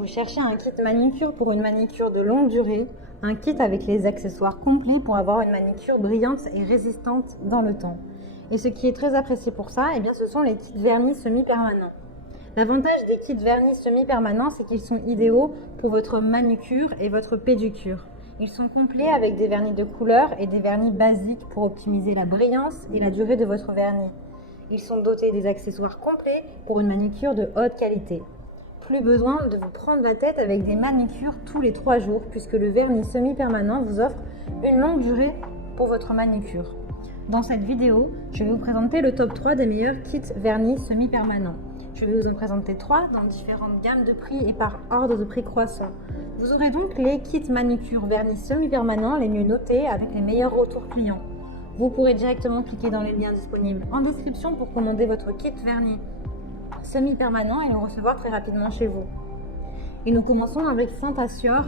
Vous cherchez un kit manicure pour une manicure de longue durée, un kit avec les accessoires complets pour avoir une manicure brillante et résistante dans le temps. Et ce qui est très apprécié pour ça, eh bien, ce sont les kits vernis semi-permanents. L'avantage des kits vernis semi-permanents, c'est qu'ils sont idéaux pour votre manucure et votre pédicure. Ils sont complets avec des vernis de couleur et des vernis basiques pour optimiser la brillance et la durée de votre vernis. Ils sont dotés des accessoires complets pour une manucure de haute qualité. Plus besoin de vous prendre la tête avec des manicures tous les 3 jours puisque le vernis semi-permanent vous offre une longue durée pour votre manucure. Dans cette vidéo, je vais vous présenter le top 3 des meilleurs kits vernis semi-permanents. Je vais vous en présenter 3 dans différentes gammes de prix et par ordre de prix croissant. Vous aurez donc les kits manucure vernis semi-permanents les mieux notés avec les meilleurs retours clients. Vous pourrez directement cliquer dans les liens disponibles en description pour commander votre kit vernis semi-permanent et le recevoir très rapidement chez vous. Et nous commençons avec Saint-Assior,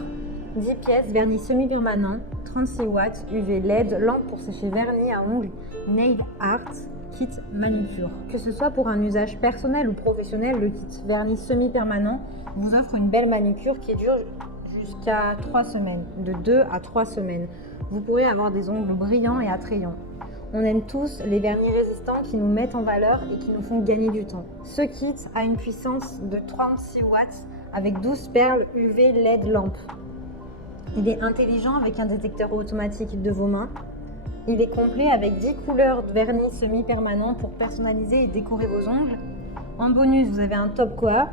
10 pièces, vernis semi-permanent, 36 watts, UV LED, lampe pour sécher vernis à ongles, nail art, kit manucure. Que ce soit pour un usage personnel ou professionnel, le kit vernis semi-permanent vous offre une belle manucure qui dure jusqu'à 3 semaines, de 2 à 3 semaines. Vous pourrez avoir des ongles brillants et attrayants. On aime tous les vernis résistants qui nous mettent en valeur et qui nous font gagner du temps. Ce kit a une puissance de 36 watts avec 12 perles UV LED lampe. Il est intelligent avec un détecteur automatique de vos mains. Il est complet avec 10 couleurs de vernis semi-permanent pour personnaliser et décorer vos ongles. En bonus, vous avez un top coat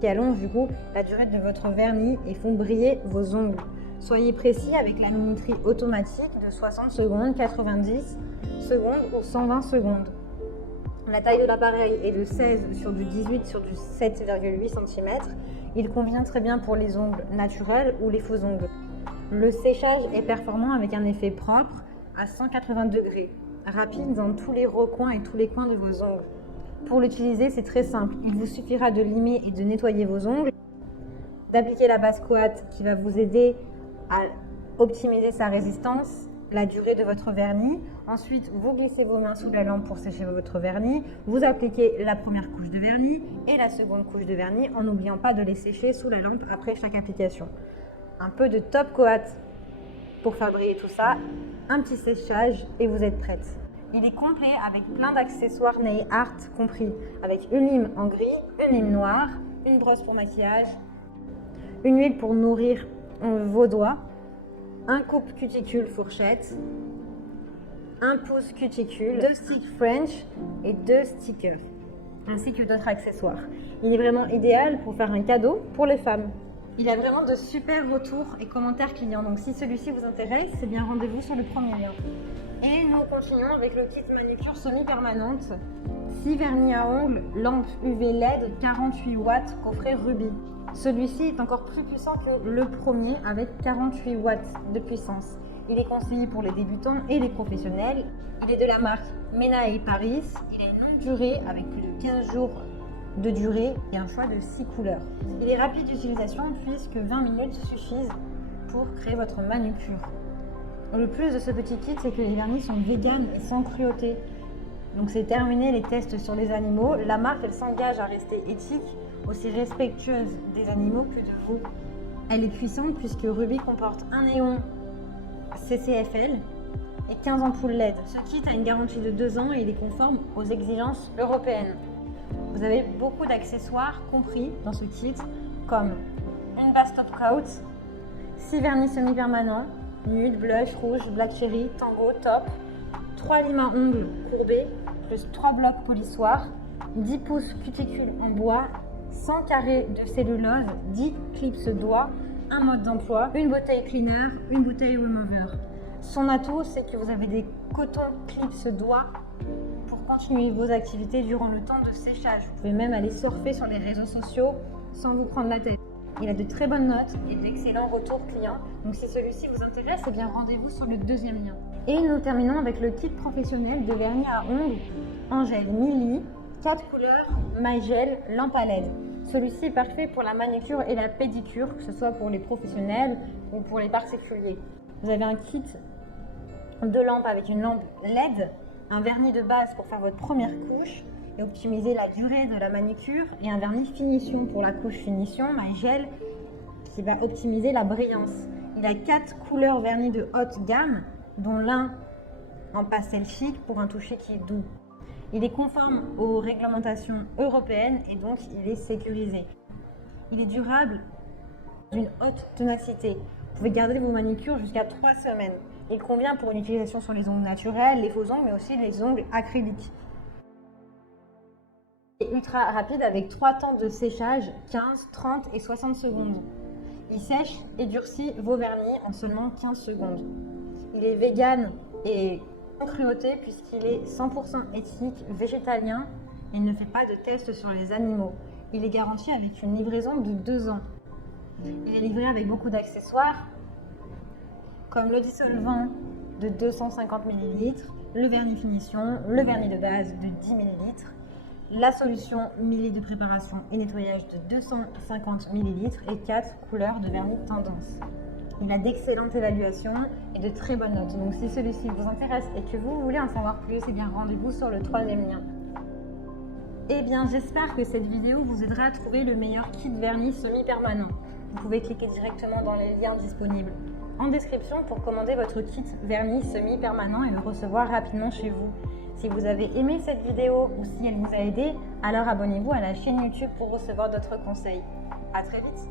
qui allonge du coup la durée de votre vernis et font briller vos ongles. Soyez précis avec la minuterie automatique de 60 secondes, 90 secondes ou 120 secondes. La taille de l'appareil est de 16 sur du 18 sur du 7,8 cm. Il convient très bien pour les ongles naturels ou les faux ongles. Le séchage est performant avec un effet propre à 180 degrés, rapide dans tous les recoins et tous les coins de vos ongles. Pour l'utiliser, c'est très simple. Il vous suffira de limer et de nettoyer vos ongles, d'appliquer la base coat qui va vous aider à optimiser sa résistance, la durée de votre vernis. Ensuite, vous glissez vos mains sous la lampe pour sécher votre vernis. Vous appliquez la première couche de vernis et la seconde couche de vernis en n'oubliant pas de les sécher sous la lampe après chaque application. Un peu de top coat pour faire briller tout ça, un petit séchage et vous êtes prête. Il est complet avec plein d'accessoires nail art compris, avec une lime en gris, une lime noire, une brosse pour maquillage, une huile pour nourrir vos doigts, un coupe cuticule fourchette, un pouce cuticule, 2 sticks French et 2 stickers, ainsi que d'autres accessoires. Il est vraiment idéal pour faire un cadeau pour les femmes. Il a vraiment de super retours et commentaires clients, donc si celui-ci vous intéresse, c'est bien rendez-vous sur le premier lien. Et nous continuons avec le kit manucure semi-permanente, 6 vernis à ongles, lampe UV LED, 48 watts, coffret rubis. Celui-ci est encore plus puissant que le premier avec 48 watts de puissance. Il est conseillé pour les débutants et les professionnels. Il est de la marque Mena et Paris. Il a une longue durée avec plus de 15 jours de durée et un choix de 6 couleurs. Il est rapide d'utilisation puisque 20 minutes suffisent pour créer votre manucure. Le plus de ce petit kit, c'est que les vernis sont véganes et sans cruauté. Donc c'est terminé les tests sur les animaux. La marque, elle s'engage à rester éthique, aussi respectueuse des animaux que de vous. Elle est puissante puisque Ruby comporte un néon CCFL et 15 ampoules LED. Ce kit a une garantie de 2 ans et il est conforme aux exigences européennes. Vous avez beaucoup d'accessoires compris dans ce kit, comme une base top coat, 6 vernis semi-permanents, nude, blush, rouge, black cherry, tango, top, 3 limes à ongles courbés, plus 3 blocs polissoirs, 10 pouces cuticule en bois, 100 carrés de cellulose, 10 clips doigts, un mode d'emploi, une bouteille cleaner, une bouteille remover. Son atout, c'est que vous avez des cotons clips doigts pour continuer vos activités durant le temps de séchage. Vous pouvez même aller surfer sur les réseaux sociaux sans vous prendre la tête. Il a de très bonnes notes et d'excellents retours clients. Donc si celui-ci vous intéresse, eh bien rendez-vous sur le deuxième lien. Et nous terminons avec le kit professionnel de vernis à ongles en gel Mili, 4 couleurs, maille gel, lampe à LED. Celui-ci est parfait pour la manucure et la pédicure, que ce soit pour les professionnels ou pour les particuliers. Vous avez un kit de lampes avec une lampe LED, un vernis de base pour faire votre première couche et optimiser la durée de la manicure et un vernis finition pour la couche finition, maille gel qui va optimiser la brillance. Il a 4 couleurs vernis de haute gamme, dont l'un en pastel chic pour un toucher qui est doux. Il est conforme aux réglementations européennes et donc il est sécurisé. Il est durable, d'une haute ténacité. Vous pouvez garder vos manicures jusqu'à 3 semaines. Il convient pour une utilisation sur les ongles naturels, les faux ongles, mais aussi les ongles acryliques. Il est ultra rapide avec 3 temps de séchage, 15, 30 et 60 secondes. Il sèche et durcit vos vernis en seulement 15 secondes. Il est vegan et sans cruauté puisqu'il est 100% éthique, végétalien et il ne fait pas de tests sur les animaux. Il est garanti avec une livraison de 2 ans. Il est livré avec beaucoup d'accessoires comme le dissolvant de 250 ml, le vernis finition, le vernis de base de 10 ml, la solution milli de préparation et nettoyage de 250 ml et 4 couleurs de vernis tendance. Il a d'excellentes évaluations et de très bonnes notes. Donc si celui-ci vous intéresse et que vous voulez en savoir plus, eh bien rendez-vous sur le 3e lien. Eh bien j'espère que cette vidéo vous aidera à trouver le meilleur kit vernis semi-permanent. Vous pouvez cliquer directement dans les liens disponibles en description pour commander votre kit vernis semi-permanent et le recevoir rapidement chez vous. Si vous avez aimé cette vidéo ou si elle vous a aidé, alors abonnez-vous à la chaîne YouTube pour recevoir d'autres conseils. À très vite!